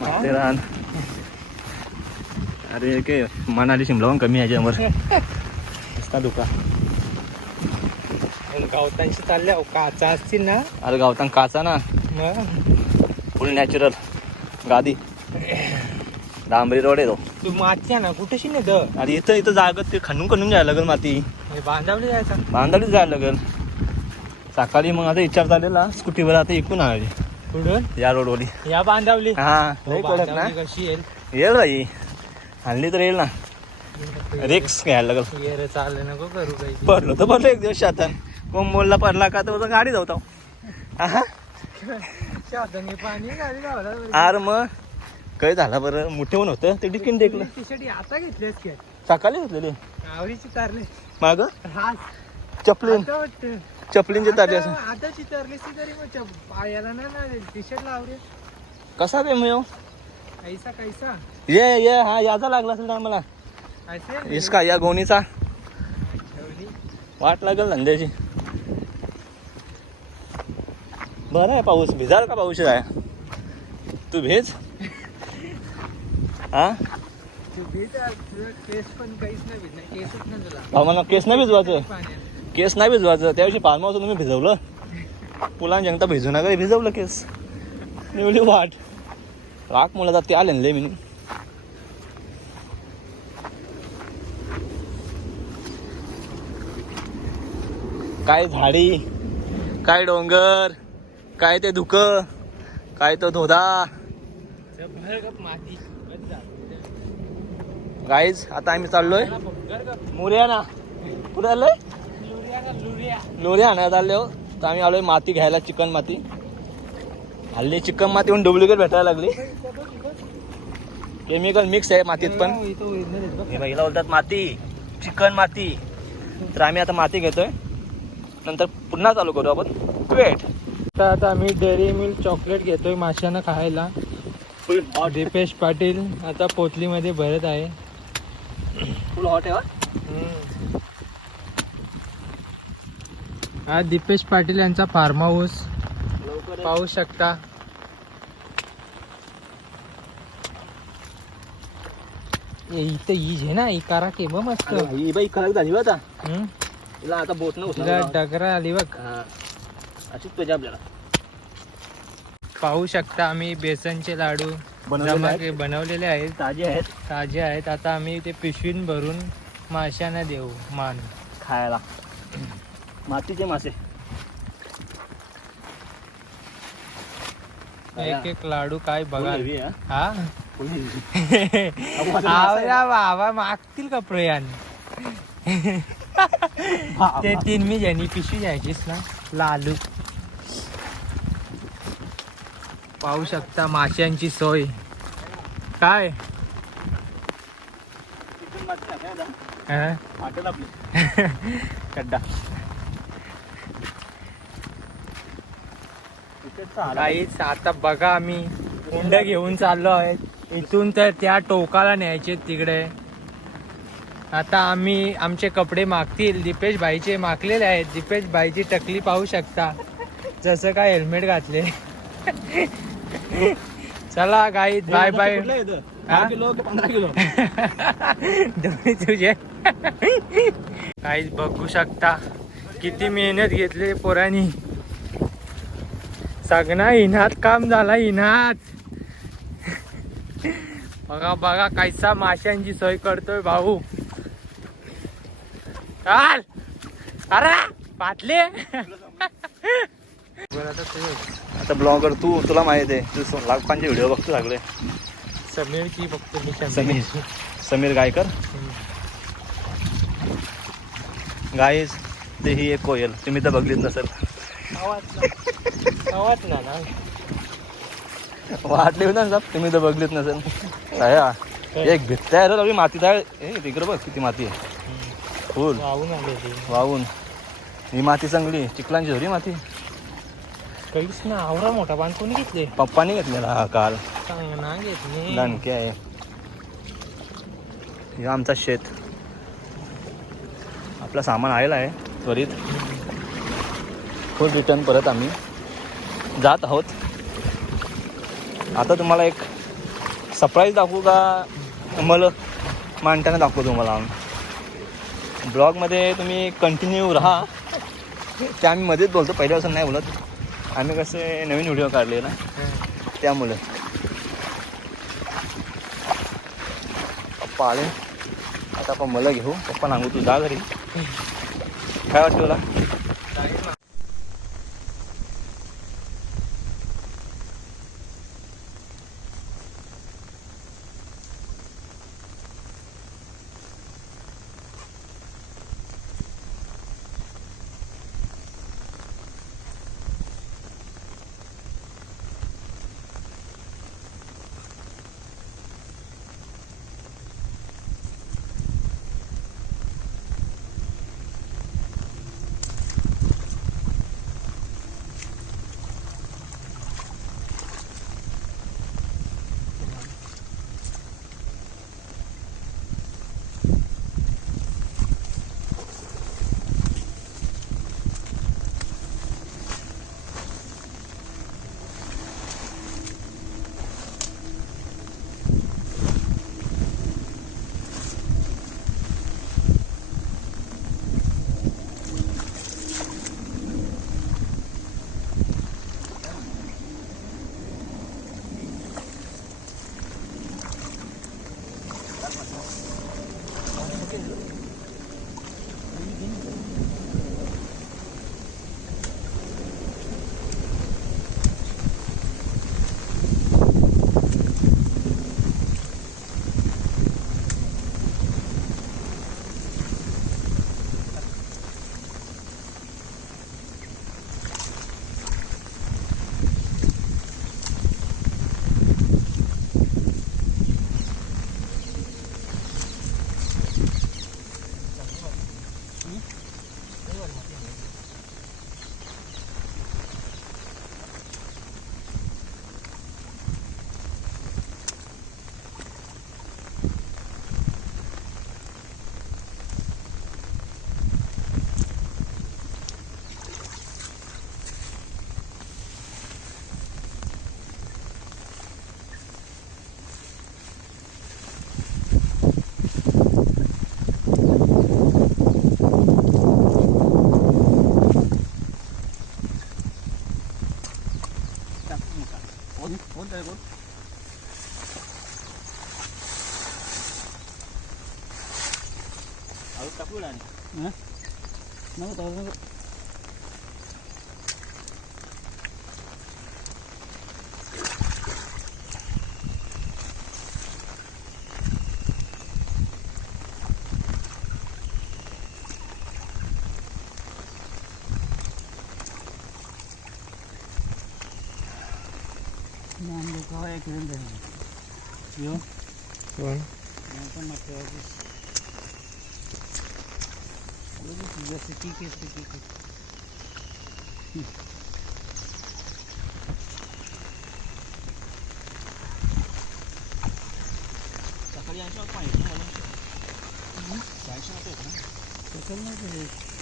माथेरान अरे के मनाली शिमला पण कमी ह्याच्यावर नुसता दुका गावतांशी चालल्या. काचा असतील ना? अरे गावतान काचा ना. फुल नॅचरल गादी. डांबरी रोड आहे तो. तू माती आहे ना? कुठेशी नाही तर आणि इथं इथं जागत ते खणून खणून जायला लागेल माती. बांधावली जायचा. बांधाडीच जायला लागेल. सकाळी मग आता विचार चाललेला स्कूटीवर आता इकून आली कुठून? या रोडवरी. या बांधावली? हा लई हो, कडक ना. कशी येईल? येईल बाई. हल्ली तर येईल ना. रिक्स घ्यायला लागेल. ये रे चाललं नको करू काही पडलो तर पडलो एक दिवस शातान कोण बोलला पडला का तर गाडी जाऊ आहा शातांनी पाणी गाडी लावला आर मग काय झाला बरं? मोठे होऊन होतं. ते डिकीन टेकलं टी शर्ट आता घेतलेस की? सकाळी घेतलेली. आवडीची तारले माग? हा. चपलीन. चपलींचे तारले असं. आता चितारलीस तरी मग चप- पायाला ना ना टी शर्ट लावले. कसा ते मग ह्यो? कैसा? ये ये हा याचा लागला असेल ना मला. ऐसे इसका या गोणीचा. ठेवली वाट लागेल धंद्याची. बरं आहे पाऊस. भिजाल का पाऊस आहे? तू भेज. हा? तू तुझं केस पण काहीच नाही भीत नाही केसच नाही तुला. अहो, मला केस नाही भिजवायचं. पाण्यात. केस नाही भिजवायचं. त्याविषयी पालमावं तुम्ही भिजवलं? पुला जंगता भिजू नका भिजवलं केस. एवढी वाट. राख मला जात ते आले ना मी काय झाडी? काय डोंगर? काय ते धुक? काय तो धोधा गाईज आता आम्ही चाललोय. मुर्याना ना. कुठे आलोय लुरिया. आणायला आलो तर आम्ही आलोय माती घ्यायला चिकन माती. हल्ली चिकन माती पण डुप्लिकेट भेटायला लागली. केमिकल मिक्स आहे मातीत पण. हे बघितलं बोलतात माती चिकन माती. तर आम्ही आता माती घेतोय. नंतर पुन्हा चालू करू आपण. वेट आता आता आम्ही डेअरी मिल्क चॉकलेट घेतोय माशांना खायला. दीपेश पाटील आता पोतलीमध्ये भरत आहे. फुल हॉट आहे हा दीपेश पाटील यांचा फार्म हाऊस पाहू शकता. इथं ईज आहे ही कारा के मस्त. ही बाई झाली बा आता. हम्म? तिला आता बोट न डगरा आली बघ. अशीच पाहिजे आपल्याला. पाहू शकता आम्ही बेसनचे लाडू. बनवलेले जमा आहेत. के- बनवलेले आहेत. ताजे आहेत. ताजे आहेत. आता आम्ही ते पिशवीन भरून माशांना देऊ मान. खायला. मातीचे मासे. एक एक लाडू काय बघा. हा. आवरा बाबा मागतील का प्रयाण? ते तीन मी ज्यांनी पिशवी घ्यायचीस ना लालू. पाहू शकता माशांची सोय. काय? हा? खड्डा क्रिकेटचा आला. काहीच आता बघा आम्ही. कुंड घेऊन चाललो आहे. इथून तर त्या टोकाला न्यायचे तिकडे. आता आम्ही आमचे कपडे मागतील. दीपेश भाईचे मागलेले आहेत. दीपेश भाईची टकली पाहू शकता. जसं काय हेल्मेट घातले. चला गाई बाय बाय किलो पंधरा किलो? दोन्ही तुझे. काहीच बघू शकता. किती मेहनत घेतली पोरांनी. सगळा इनात काम झाला इनात. बघा बघा कायसा माशांची सोय करतोय भाऊ. चाल. अरे पाटले. आता ब्लॉगर तू तुला माहीत आहे तू लाखांचे व्हिडिओ बघतो सगळे. समीर की बघतो मी समीर. समीर. गायकर? गाईस ते ही एक कोयल. तुम्ही तर बघलीच नसेल ना वाटले. ना साहेब तुम्ही तर बघलीच नसेल. हा? एक भित्ताय रे माती आहे. ए तिकडं बघ किती माती आहे. फुल. वाहून आले वाहून. ही माती चांगली चिखलांची होती माती. काहीच ना आवरा मोठा. बांध कोणी घेतले? पप्पानी घेतलेला हा काल. घेतले दणके आहे. हे आमचा शेत. आपला सामान आलेला आहे त्वरित. फुल रिटर्न परत आम्ही जात आहोत. आता तुम्हाला एक सरप्राईज दाखवू का? मला मांडताना दाखवू तुम्हाला. ब्लॉगमध्ये तुम्ही कंटिन्यू राहा. ते आम्ही मध्येच बोलतो पहिल्यापासून नाही बोलत. आम्ही कसे नवीन व्हिडिओ काढले ना त्यामुळं. पप्पा आले. आता आपण मला घेऊ. पप्पा सांगू तू जा घरी. काय वाटतं तुला? Bun, tayo bun. Out ka pula ni. Ha? Ano, nakot, out, nakot. Nende. Yo. Bueno. Ya con Mateo. Luego si ya se quique, se a a?